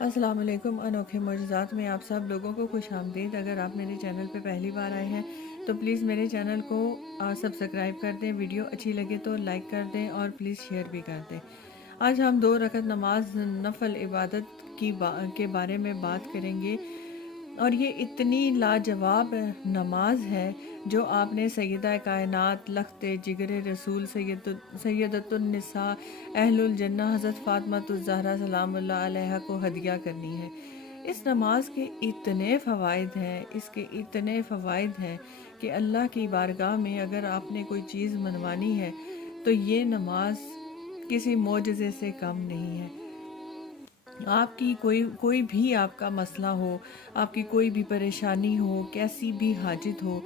السلام علیکم۔ انوکھے معجزات میں آپ سب لوگوں کو خوش آمدید۔ اگر آپ میرے چینل پہ پہلی بار آئے ہیں تو پلیز میرے چینل کو سبسکرائب کر دیں، ویڈیو اچھی لگے تو لائک کر دیں اور پلیز شیئر بھی کر دیں۔ آج ہم 2 رکعت نماز نفل عبادت کے بارے میں بات کریں گے، اور یہ اتنی لاجواب نماز ہے جو آپ نے سیدہ کائنات، لخت جگر رسول، سیدۃ النساء، اہل الجنہ حضرت فاطمہ الزہرا سلام اللہ علیہا کو ہدیہ کرنی ہے۔ اس نماز کے اتنے فوائد ہیں، اس کے اتنے فوائد ہیں کہ اللہ کی بارگاہ میں اگر آپ نے کوئی چیز منوانی ہے تو یہ نماز کسی معجزے سے کم نہیں ہے۔ آپ کی کوئی بھی آپ کا مسئلہ ہو، آپ کی کوئی بھی پریشانی ہو، کیسی بھی حاجت ہو،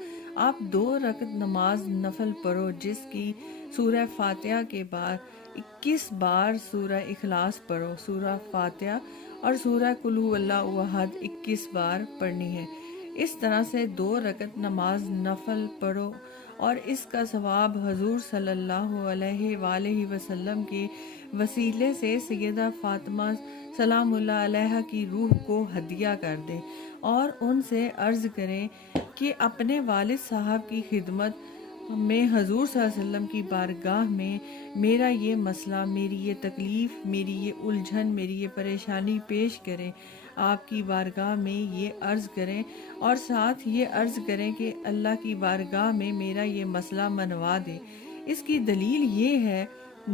آپ 2 رکعت نماز نفل پڑھو جس کی سورہ فاتحہ کے بعد 21 بار سورہ اخلاص پڑھو، سورہ فاتحہ اور سورہ قل ھو اللہ احد 21 بار پڑھنی ہے۔ اس طرح سے 2 رکعت نماز نفل پڑھو اور اس کا ثواب حضور صلی اللہ علیہ وآلہ وسلم کے وسیلے سے سیدہ فاطمہ سلام اللہ علیہا کی روح کو ہدیہ کر دیں، اور ان سے عرض کریں کہ اپنے والد صاحب کی خدمت میں حضور صلی اللہ علیہ وسلم کی بارگاہ میں میرا یہ مسئلہ، میری یہ تکلیف، میری یہ الجھن، میری یہ پریشانی پیش کریں، آپ کی بارگاہ میں یہ عرض کریں، اور ساتھ یہ عرض کریں کہ اللہ کی بارگاہ میں میرا یہ مسئلہ منوا دے۔ اس کی دلیل یہ ہے،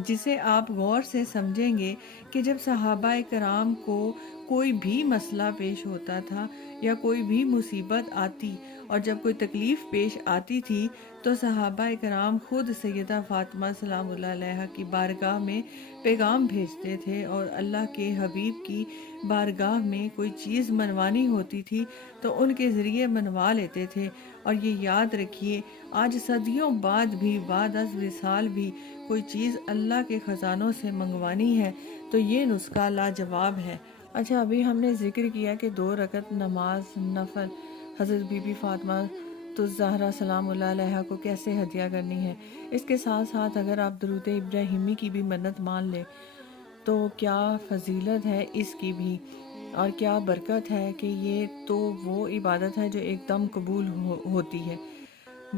جسے آپ غور سے سمجھیں گے، کہ جب صحابہ کرام کو کوئی بھی مسئلہ پیش ہوتا تھا یا کوئی بھی مصیبت آتی اور جب کوئی تکلیف پیش آتی تھی تو صحابہ کرام خود سیدہ فاطمہ سلام اللہ علیہا کی بارگاہ میں پیغام بھیجتے تھے، اور اللہ کے حبیب کی بارگاہ میں کوئی چیز منوانی ہوتی تھی تو ان کے ذریعے منوا لیتے تھے۔ اور یہ یاد رکھیے، آج صدیوں بعد بھی، بعد از وصال بھی کوئی چیز اللہ کے خزانوں سے منگوانی ہے تو یہ نسخہ لاجواب ہے۔ اچھا، ابھی ہم نے ذکر کیا کہ 2 رکعت نماز نفل حضرت بی بی فاطمہ الزہرا سلام اللہ علیہا کو کیسے ہدیہ کرنی ہے۔ اس کے ساتھ ساتھ اگر آپ درود ابراہیمی کی بھی منت مان لیں تو کیا فضیلت ہے اس کی بھی، اور کیا برکت ہے کہ یہ تو وہ عبادت ہے جو ایک دم قبول ہوتی ہے۔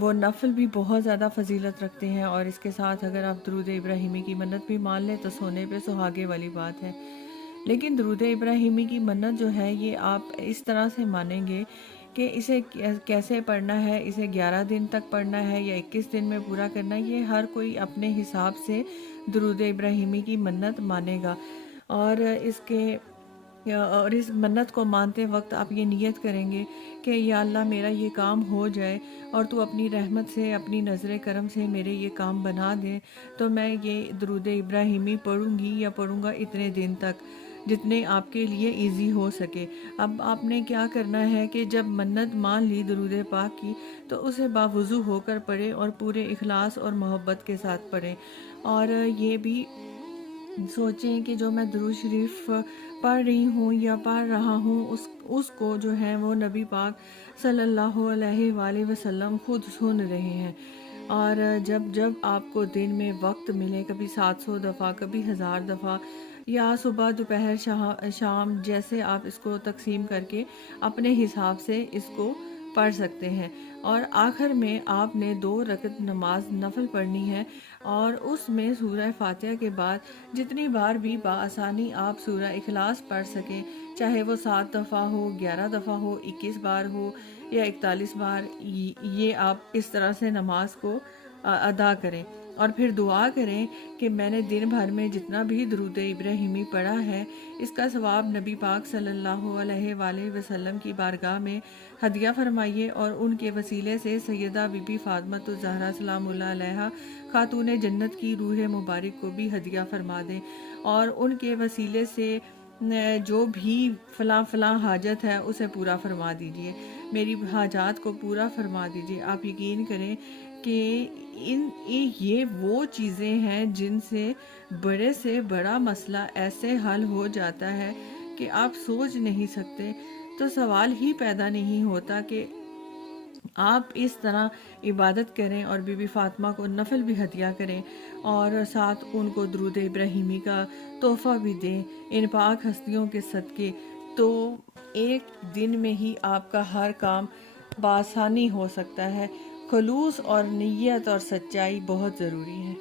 وہ نفل بھی بہت زیادہ فضیلت رکھتے ہیں، اور اس کے ساتھ اگر آپ درود ابراہیمی کی منت بھی مان لیں تو سونے پہ سہاگے والی بات ہے۔ لیکن درود ابراہیمی کی منت جو ہے یہ آپ اس طرح سے مانیں گے کہ اسے کیسے پڑھنا ہے، اسے 11 دن تک پڑھنا ہے یا 21 دن میں پورا کرنا ہے، یہ ہر کوئی اپنے حساب سے درود ابراہیمی کی منت مانے گا۔ اور اس منت کو مانتے وقت آپ یہ نیت کریں گے کہ یا اللہ میرا یہ کام ہو جائے، اور تو اپنی رحمت سے، اپنی نظر کرم سے میرے یہ کام بنا دے، تو میں یہ درود ابراہیمی پڑھوں گی یا پڑھوں گا اتنے دن تک جتنے آپ کے لیے ایزی ہو سکے۔ اب آپ نے کیا کرنا ہے کہ جب منت مان لی درود پاک کی تو اسے باوضو ہو کر پڑھے اور پورے اخلاص اور محبت کے ساتھ پڑھیں، اور یہ بھی سوچیں کہ جو میں درود شریف پڑھ رہی ہوں یا پڑھ رہا ہوں اس کو جو ہے وہ نبی پاک صلی اللہ علیہ وآلہ وسلم خود سن رہے ہیں۔ اور جب آپ کو دن میں وقت ملے، کبھی 700 دفعہ، کبھی 1000 دفعہ، یا صبح دوپہر شام، جیسے آپ اس کو تقسیم کر کے اپنے حساب سے اس کو پڑھ سکتے ہیں۔ اور آخر میں آپ نے 2 رکعت نماز نفل پڑھنی ہے، اور اس میں سورہ فاتحہ کے بعد جتنی بار بھی بآسانی آپ سورہ اخلاص پڑھ سکیں، چاہے وہ 7 دفعہ ہو، 11 دفعہ ہو، 21 بار ہو یا 41 بار، یہ آپ اس طرح سے نماز کو ادا کریں، اور پھر دعا کریں کہ میں نے دن بھر میں جتنا بھی درود ابراہیمی پڑھا ہے اس کا ثواب نبی پاک صلی اللہ علیہ وآلہ وسلم کی بارگاہ میں ہدیہ فرمائیے، اور ان کے وسیلے سے سیدہ بی بی فاطمہ الزہرا سلام اللہ علیہا خاتون جنت کی روح مبارک کو بھی ہدیہ فرما دیں، اور ان کے وسیلے سے جو بھی فلاں حاجت ہے اسے پورا فرما دیجئے، میری حاجات کو پورا فرما دیجئے۔ آپ یقین کریں کہ یہ وہ چیزیں ہیں جن سے بڑے سے بڑا مسئلہ ایسے حل ہو جاتا ہے کہ آپ سوچ نہیں سکتے، تو سوال ہی پیدا نہیں ہوتا کہ آپ اس طرح عبادت کریں اور بی بی فاطمہ کو نفل بھی ہدیہ کریں، اور ساتھ ان کو درود ابراہیمی کا تحفہ بھی دیں۔ ان پاک ہستیوں کے صدقے تو ایک دن میں ہی آپ کا ہر کام بآسانی ہو سکتا ہے۔ خلوص اور نیت اور سچائی بہت ضروری ہے۔